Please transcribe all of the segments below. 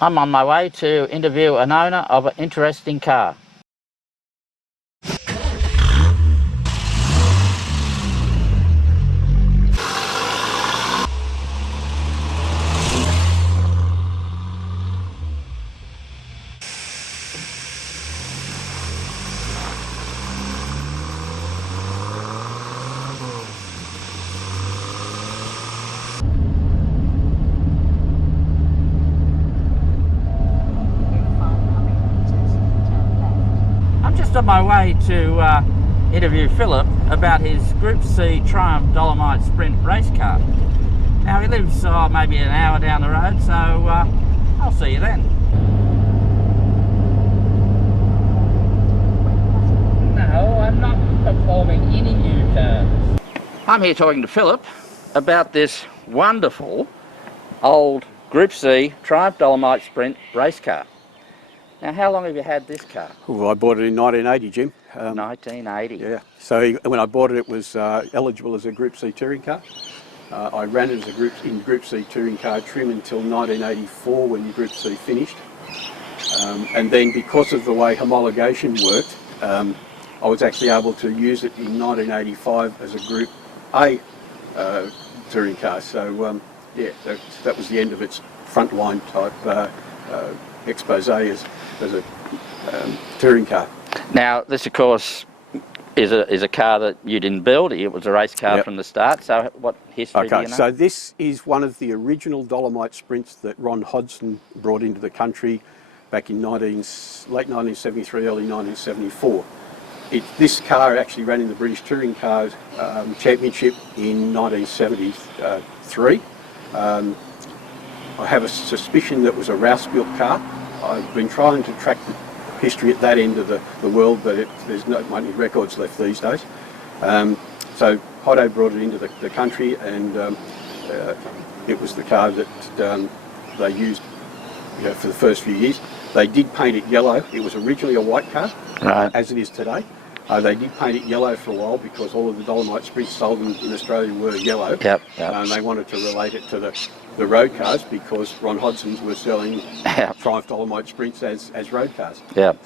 I'm on my way to interview an owner of an interesting car. I'm just on my way to interview Philip about his Group C Triumph Dolomite Sprint race car. Now he lives maybe an hour down the road, so I'll see you then. No, I'm not performing any U-turns. I'm here talking to Philip about this wonderful old Group C Triumph Dolomite Sprint race car. Now, how long have you had this car? Well, I bought it in 1980, Jim. 1980. Yeah. So when I bought it, it was eligible as a Group C touring car. I ran it as a Group C touring car trim until 1984 when Group C finished. And then because of the way homologation worked, I was actually able to use it in 1985 as a Group A touring car. So yeah, that was the end of its frontline type expose as a touring car. Now, this of course is a car that you didn't build. It was a race car Yep. from the start. So what history do you know? So this is one of the original Dolomite Sprints that Ron Hodgson brought into the country back in late 1973, early 1974. This car actually ran in the British Touring Car Championship in 1973. I have a suspicion that it was a Rouse-built car. I've been trying to track the history at that end of the world, but there's not many records left these days. So Hoddo brought it into the country, and it was the car that they used for the first few years. They did paint it yellow. It was originally a white car, Right. as it is today. They did paint it yellow for a while because all of the Dolomite Sprints sold in Australia were yellow. Yep. They wanted to relate it to the road cars because Ron Hodgson's were selling Yep. Triumph Dolomite Sprints as road cars. Yep.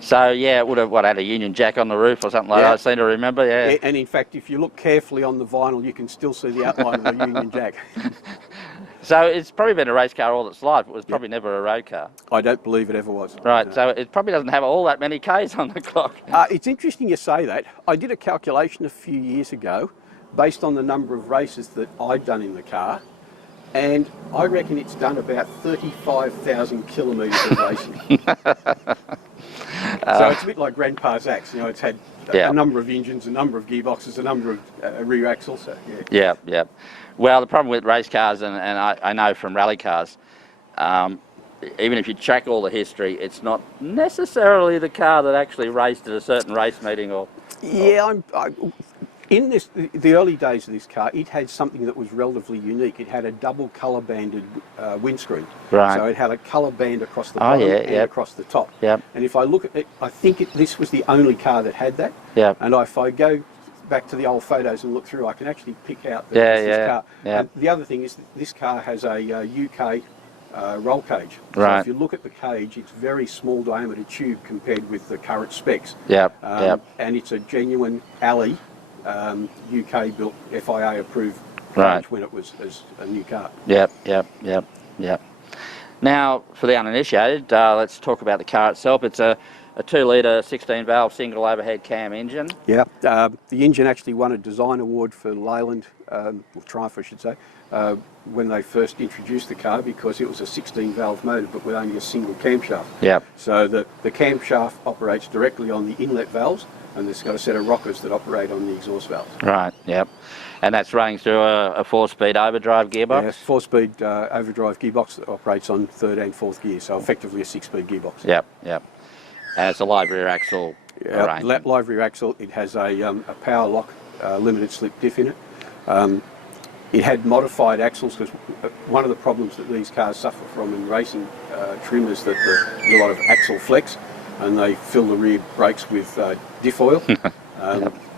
So yeah, it would have had a Union Jack on the roof or something like Yeah. that. I seem to remember. Yeah. And in fact, if you look carefully on the vinyl, you can still see the outline of the Union Jack. So it's probably been a race car all its life. It was probably never a road car. I don't believe it ever was. Right. No. So it probably doesn't have all that many Ks on the clock. It's interesting you say that. I did a calculation a few years ago based on the number of races that I'd done in the car, and I reckon it's done about 35,000 kilometres of racing. So it's a bit like Grandpa's Axe. It's had Yeah. a number of engines, a number of gearboxes, a number of rear axles. So, yeah. Yeah. Yeah. Well, the problem with race cars, and I know from rally cars, even if you track all the history, it's not necessarily the car that actually raced at a certain race meeting or. Yeah, in the early days of this car, it had something that was relatively unique. It had a double colour banded windscreen. Right. So it had a colour band across the Oh, bottom yeah, and yep. across the top. Yep. And if I look at it, I think this was the only car that had that. Yep. And if I go back to the old photos and look through, I can actually pick out that Yeah, it's this yeah, car. yeah. And the other thing is this car has a UK roll cage. So Right. if you look at the cage, it's very small diameter tube compared with the current specs. Yep. Yep. And it's a genuine alley, UK built, FIA approved Right. cage when it was as a new car. Yep. Yep. Yep. Yep. Now, for the uninitiated, let's talk about the car itself. It's a 2-litre 16-valve single overhead cam engine. Yeah, the engine actually won a design award for Leyland, or Triumph I should say, when they first introduced the car because it was a 16-valve motor but with only a single camshaft. Yep. So the camshaft operates directly on the inlet valves, and it's got a set of rockers that operate on the exhaust valves. Right. Yep. And that's running through a 4-speed overdrive gearbox. Yeah, 4-speed overdrive gearbox that operates on 3rd and 4th gear, so effectively a 6-speed gearbox. Yep. Yep. And it's a live rear axle arrangement. Live rear axle. It has a power lock limited slip diff in it. It had modified axles because one of the problems that these cars suffer from in racing trim is that there's a lot of axle flex, and they fill the rear brakes with diff oil.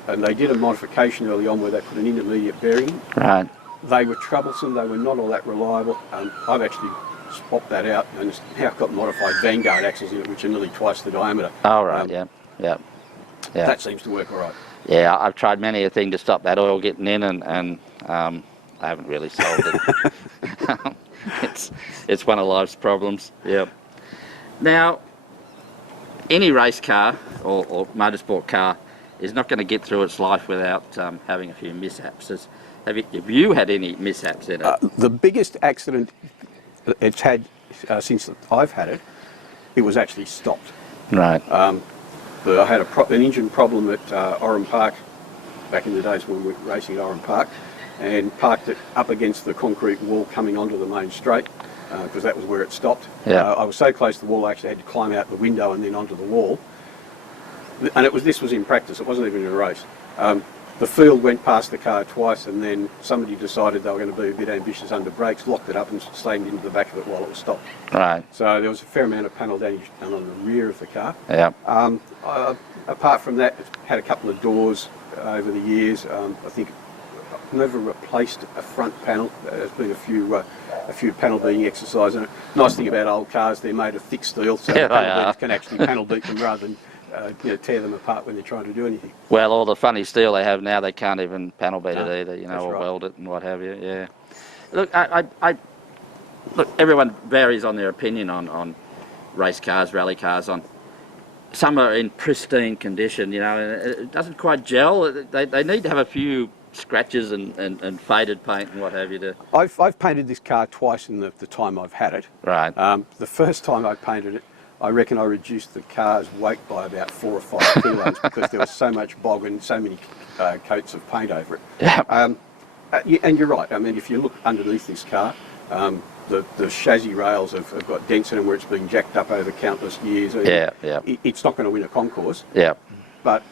And they did a modification early on where they put an intermediate bearing in. Right. They were troublesome, they were not all that reliable. I've actually swapped that out and it's now got modified Vanguard axles in it, which are nearly twice the diameter. Oh, right, yeah. That seems to work all right. Yeah, I've tried many a thing to stop that oil getting in, and I haven't really solved it. It's one of life's problems. Yeah. Now, any race car or motorsport car is not going to get through its life without having a few mishaps. Have you had any mishaps in it? The biggest accident it's had since I've had it, it was actually stopped. Right. I had an engine problem at Oran Park back in the days when we were racing at Oran Park, and parked it up against the concrete wall coming onto the main straight because that was where it stopped. Yeah. I was so close to the wall I actually had to climb out the window and then onto the wall. And this was in practice, it wasn't even in a race. The field went past the car twice, and then somebody decided they were going to be a bit ambitious under brakes, locked it up and slammed into the back of it while it was stopped. Right. So there was a fair amount of panel damage done on the rear of the car. Yeah. Apart from that, it's had a couple of doors over the years. I think I've never replaced a front panel. There's been a few panel beating exercises. And the nice thing about old cars, they're made of thick steel, so Yeah, the panel beaters can actually panel beat them rather than tear them apart when they're trying to do anything. Well, all the funny steel they have now, they can't even panel beat it either, or right. weld it and what have you. Yeah. Look, look, everyone varies on their opinion on race cars, rally cars. Some are in pristine condition, and it doesn't quite gel. They need to have a few scratches and faded paint and what have you. I've painted this car twice in the time I've had it. Right. The first time I painted it, I reckon I reduced the car's weight by about 4 or 5 kilos because there was so much bog and so many coats of paint over it. Yeah. And you're right. I mean, if you look underneath this car, the chassis rails have got dents in them where it's been jacked up over countless years. Yeah. It's not going to win a concourse. Yeah. But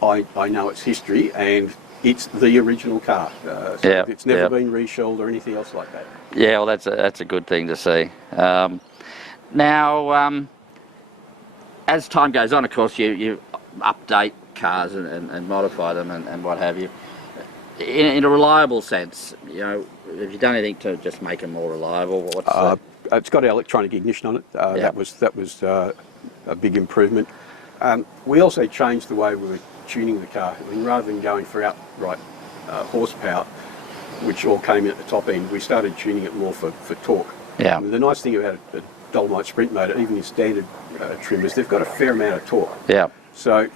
I know its history, and it's the original car. So it's never been reshelled or anything else like that. Yeah, well, that's a good thing to see. Now, as time goes on, of course, you update cars and modify them and what have you. In a reliable sense, have you done anything to just make them more reliable? It's got electronic ignition on it. That was a big improvement. We also changed the way we were tuning the car. I mean, rather than going for outright horsepower, which all came in at the top end, we started tuning it more for torque. Yeah. I mean, the nice thing about a Dolomite Sprint motor, even in standard trim, is they've got a fair amount of torque. Yeah. So,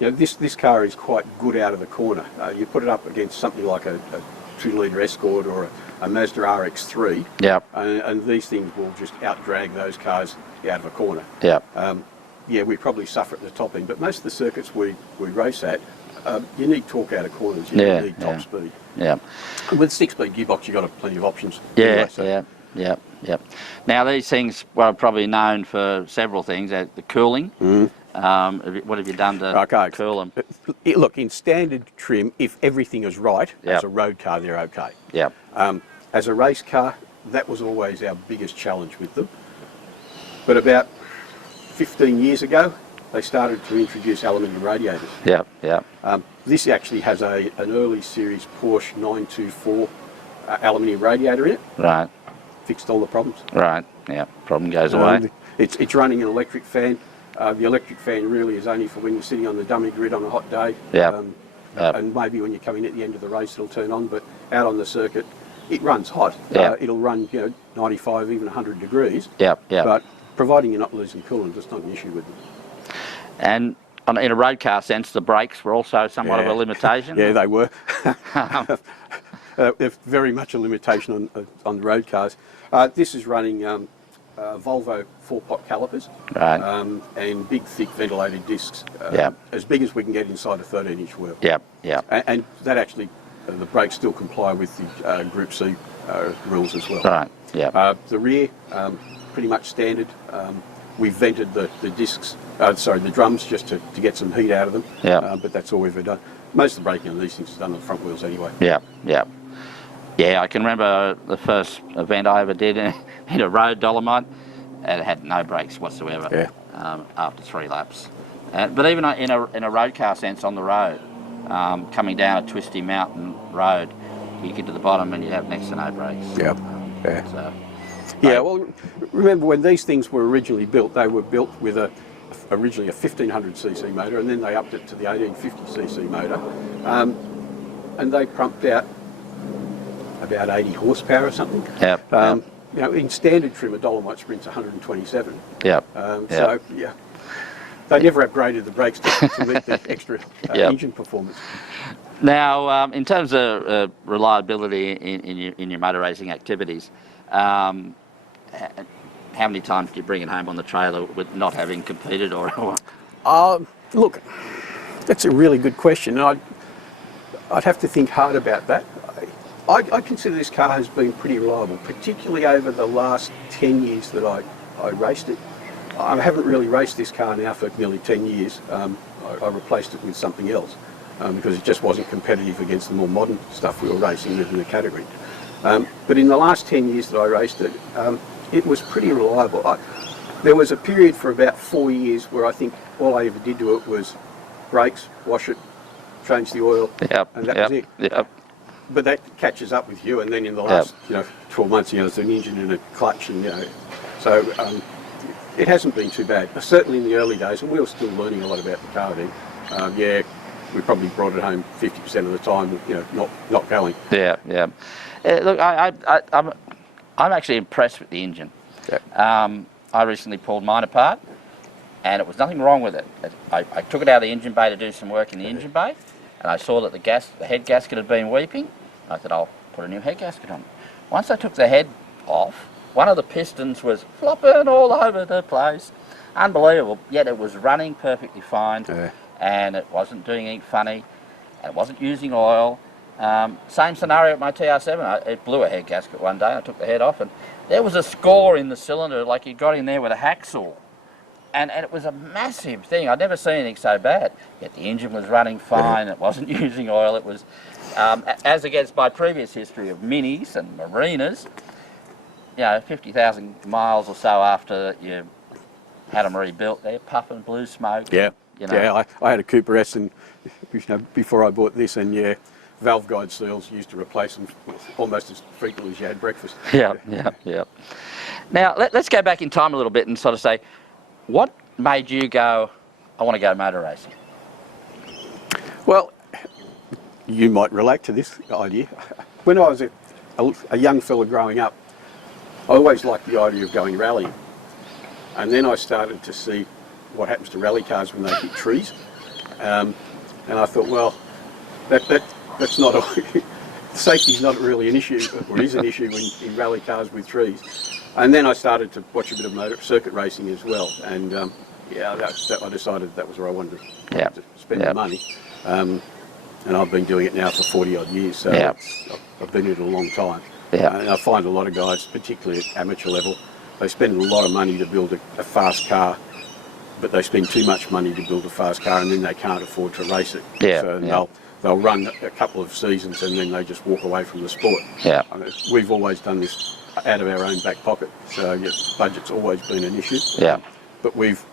this car is quite good out of the corner. You put it up against something like a 2-litre Escort or a Mazda RX-3, Yeah. and these things will just out-drag those cars out of a corner. Yeah. We probably suffer at the top end, but most of the circuits we race at, you need torque out of corners, you don't need top speed. Yeah. And with 6-speed gearbox, you've got plenty of options. Yeah, anyway, so. yeah. Now these things are probably known for several things. The cooling. What have you done to cool them? Look, in standard trim, if everything is right, as a road car, they're okay. Yeah. As a race car, that was always our biggest challenge with them. But about 15 years ago, they started to introduce aluminium radiators. Yeah. This actually has an early series Porsche 924 aluminium radiator in it. Right. Fixed all the problems. Right. Yeah. Problem goes away. It's running an electric fan. The electric fan really is only for when you're sitting on the dummy grid on a hot day. Yeah. And maybe when you're coming at the end of the race, it'll turn on. But out on the circuit, it runs hot. Yeah. It'll run 95, even 100 degrees. Yeah. But providing you're not losing coolant, that's not an issue with them. And in a road car sense, the brakes were also somewhat of a limitation. Yeah, they were. They're very much a limitation on the road cars. This is running Volvo 4-pot calipers, Right. And big, thick ventilated discs, as big as we can get inside a 13-inch wheel. Yeah. And that actually, the brakes still comply with the Group C rules as well. Right. Yeah. The rear, pretty much standard. We've vented the discs, the drums, just to get some heat out of them. Yeah. But that's all we've ever done. Most of the braking on these things is done on the front wheels anyway. Yeah. Yeah, I can remember the first event I ever did in a road Dolomite, and it had no brakes whatsoever. Yeah. After 3 laps. But even in a road car sense on the road, coming down a twisty mountain road, you get to the bottom and you have next to no brakes. Yeah. Yeah. So, Yeah, well, remember when these things were originally built, they were built with originally a 1500cc motor, and then they upped it to the 1850cc motor, and they pumped out about 80 horsepower or something. Yep. You know, in standard trim, a Dolomite Sprint's 127. Yep. So, yeah, they never upgraded the brakes to meet the extra Yep. engine performance. Now, in terms of reliability in your motor racing activities, how many times do you bring it home on the trailer with not having competed or? Look, that's a really good question. And I'd have to think hard about that. I consider this car has been pretty reliable, particularly over the last 10 years that I raced it. I haven't really raced this car now for nearly 10 years. I replaced it with something else because it just wasn't competitive against the more modern stuff we were racing within the category. But in the last 10 years that I raced it, it was pretty reliable. There was a period for about 4 years where I think all I ever did to it was brakes, wash it, change the oil, Yep. and that was it. Yep. But that catches up with you, and then in the last 12 months, there's an engine and a clutch, and so it hasn't been too bad. Certainly in the early days, and we were still learning a lot about the car then. We probably brought it home 50% of the time, not going. Yeah. Look, I'm actually impressed with the engine. Yeah. I recently pulled mine apart, and it was nothing wrong with it. I took it out of the engine bay to do some work in the engine bay, and I saw that the head gasket had been weeping. I thought, I'll put a new head gasket on. Once I took the head off, one of the pistons was flopping all over the place. Unbelievable. Yet it was running perfectly fine, and it wasn't doing anything funny, and it wasn't using oil. Same scenario at my TR7. It blew a head gasket one day. I took the head off, and there was a score in the cylinder like you got in there with a hacksaw. And it was a massive thing. I'd never seen anything so bad. Yet the engine was running fine. It wasn't using oil. It was, as against my previous history of Minis and Marinas, 50,000 miles or so after you had them rebuilt, they're puffing blue smoke. Yeah. I had a Cooper S and before I bought this, and valve guide seals used to replace them almost as frequently as you had breakfast. Yeah. Now, let's go back in time a little bit and sort of say, what made you go, I want to go motor racing? Well, you might relate to this idea. When I was a young fella growing up, I always liked the idea of going rallying. And then I started to see what happens to rally cars when they hit trees. And I thought, well, that's not safety's not really an issue, or is an issue in rally cars with trees. And then I started to watch a bit of motor circuit racing as well, and I decided that was where I wanted to spend the money. And I've been doing it now for 40 odd years, so I've been in it a long time. And I find a lot of guys, particularly at amateur level, they spend a lot of money to build a fast car, but they spend too much money to build a fast car, and then they can't afford to race it. They'll run a couple of seasons and then they just walk away from the sport. I mean, we've always done this out of our own back pocket, so budget's always been an issue. But we've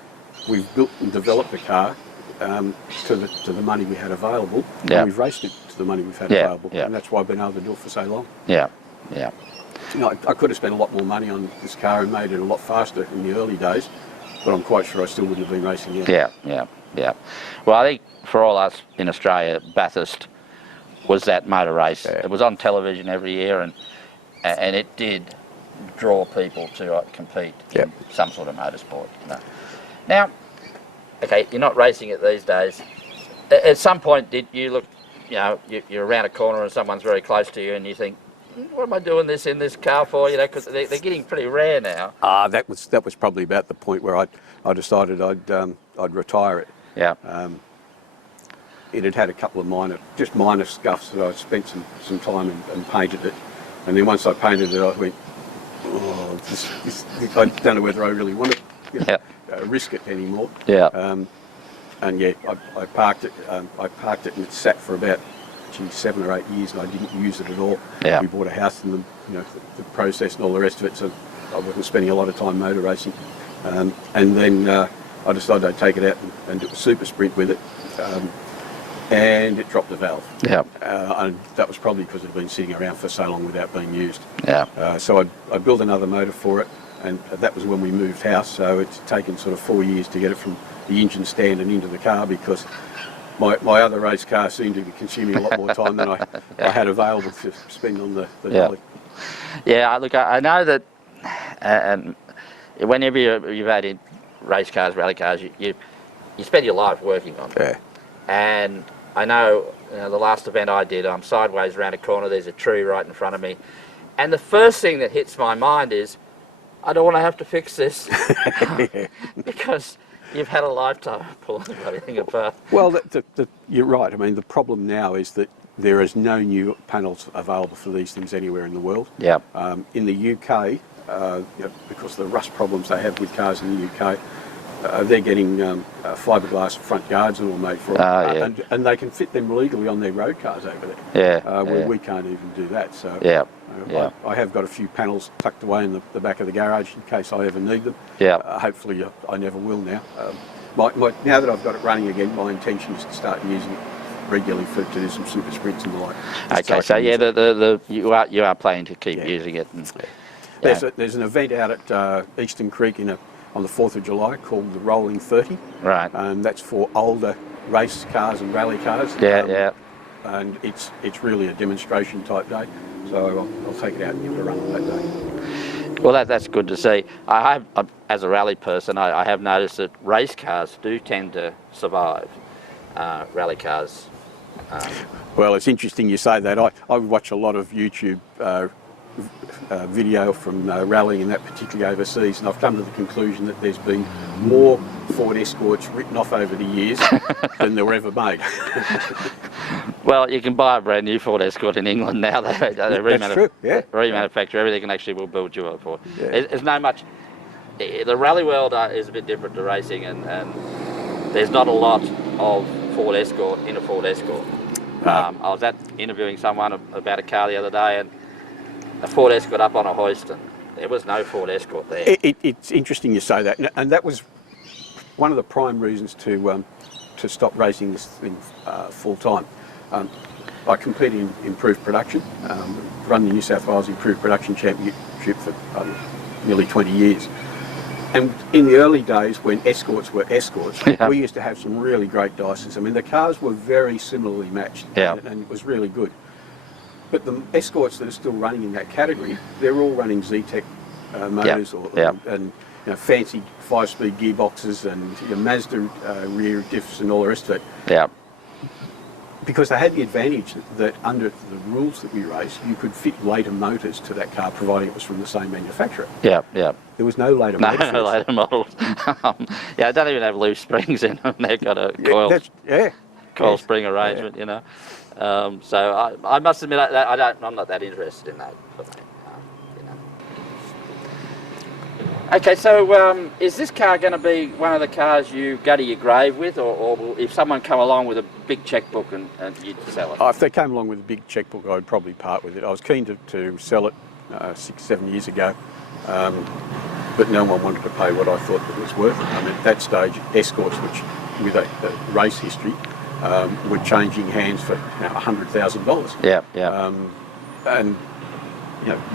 built and developed the car to the money we had available, and we've raced it to the money we've had available, and that's why I've been able to do it for so long. I could have spent a lot more money on this car and made it a lot faster in the early days, but I'm quite sure I still wouldn't have been racing yet. Well, I think for all us in Australia, Bathurst was that motor race. It was on television every year, and it did draw people to compete in some sort of motorsport. Now, okay, you're not racing it these days. At some point, did you look, you're around a corner and someone's very close to you, and you think, what am I doing this in this car for? Because they're getting pretty rare now. That was probably about the point where I decided I'd retire it. It had had a couple of minor scuffs that I spent some time and painted it, and then once I painted it, I went, I don't know whether I really want to risk it anymore. And I parked it. I parked it and it sat for about actually 7 or 8 years, and I didn't use it at all. Yeah. We bought a house, and the process and all the rest of it, so I wasn't spending a lot of time motor racing. And then I decided I'd take it out and do a super sprint with it, and it dropped the valve. Yeah. And that was probably because it had been sitting around for so long without being used. Yeah. So I built another motor for it, and that was when we moved house, so it's taken sort of 4 years to get it from the engine stand and into the car, because my other race car seemed to be consuming a lot more time than I had available to spend on the dolly. Yeah, look, I know that whenever you've had in race cars, rally cars, you spend your life working on them. Yeah. And I know, the last event I did, I'm sideways around a corner, there's a tree right in front of me, and the first thing that hits my mind is, I don't want to have to fix this. Because you've had a lifetime pulling the bloody thing apart. Well, you're right. I mean, the problem now is that there is no new panels available for these things anywhere in the world. Yeah. In the UK, because of the rust problems they have with cars in the UK, they're getting fiberglass front guards and all made for it, and they can fit them legally on their road cars over there. Yeah. Where we can't even do that. So Yeah. I have got a few panels tucked away in the back of the garage in case I ever need them. Yeah. Hopefully I never will now. Now that I've got it running again, my intention is to start using it regularly to do some super sprints and the like. Okay, so yeah, you are planning to keep using it. And, There's an event out at Eastern Creek on the 4th of July called the Rolling 30. Right. And that's for older race cars and rally cars. Yeah. And it's really a demonstration type day. So I'll take it out and give it a run on that day. Well, that's good to see. I have, as a rally person, I have noticed that race cars do tend to survive rally cars. Well, it's interesting you say that. I watch a lot of YouTube video from rallying and that, particularly overseas, and I've come to the conclusion that there's been more Ford Escorts written off over the years than there were ever made. Well, you can buy a brand new Ford Escort in England now. They remanufacture everything and actually will build you a Ford. Yeah. It's no much. The rally world is a bit different to racing, and there's not a lot of Ford Escort in a Ford Escort. I was interviewing someone about a car the other day, and a Ford Escort up on a hoist, and there was no Ford Escort there. It's interesting you say that, and that was one of the prime reasons to stop racing this thing full time. I competed in improved production, run the New South Wales Improved Production Championship for nearly 20 years. And in the early days, when Escorts were Escorts, we used to have some really great Dysons. I mean, the cars were very similarly matched, and it was really good. But the Escorts that are still running in that category, they're all running Zetec motors and fancy 5-speed gearboxes and Mazda rear diffs and all the rest of it. Yeah. Because they had the advantage that under the rules that we raced, you could fit later motors to that car, providing it was from the same manufacturer. Yeah. There was no later motors. No later models. They don't even have loose springs in them. They've got a coil spring arrangement, So I must admit I'm not that interested in that. Okay, so is this car going to be one of the cars you go to your grave with, or if someone come along with a big checkbook and you'd sell it? If they came along with a big checkbook, I'd probably part with it. I was keen to sell it 6-7 years ago, but no one wanted to pay what I thought it was worth. I mean, at that stage, Escorts, which with a race history, were changing hands for $100,000. Yeah. And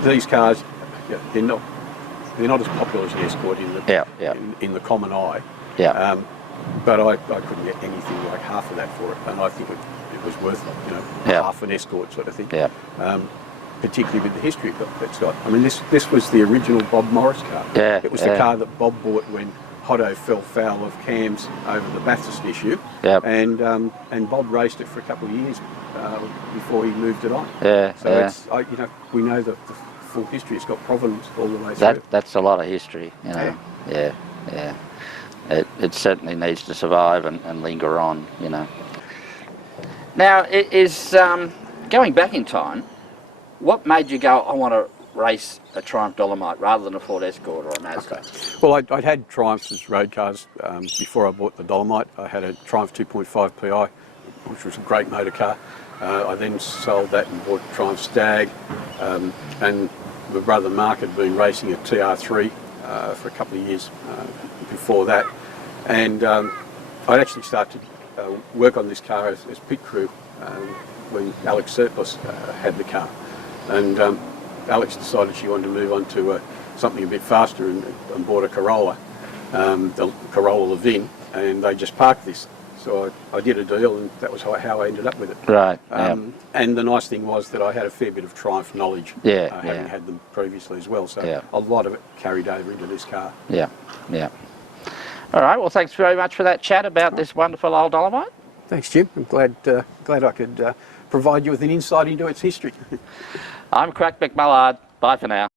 these cars, they're not as popular as the Escort in the common eye. Yeah. But I couldn't get anything like half of that for it, and I think it was worth half an Escort sort of thing. Yeah. Particularly with the history it's got. I mean, this was the original Bob Morris car. Yeah. It was the car that Bob bought when Hotto fell foul of Cam's over the Bathurst issue. Yeah. And Bob raced it for a couple of years before he moved it on. Yeah. So it's we know the full history. It's got provenance all the way through. That's a lot of history, Yeah. It certainly needs to survive and linger on, Now, it is going back in time, what made you go, I want to race a Triumph Dolomite rather than a Ford Escort or a Mazda? Okay. Well, I'd had Triumphs as road cars before I bought the Dolomite. I had a Triumph 2.5 PI, which was a great motor car. I then sold that and bought Triumph Stag, and my brother Mark had been racing a TR3 for a couple of years before that, and I actually started to work on this car as pit crew when Alex Surplus had the car, and Alex decided she wanted to move on to something a bit faster and bought a Corolla, the Corolla Levin, and they just parked this. So I did a deal, and that was how I ended up with it. Right. And the nice thing was that I had a fair bit of Triumph knowledge, having had them previously as well. So a lot of it carried over into this car. Yeah. All right. Well, thanks very much for that chat about this wonderful old Dolomite. Thanks, Jim. I'm glad I could provide you with an insight into its history. I'm Crack McMullard. Bye for now.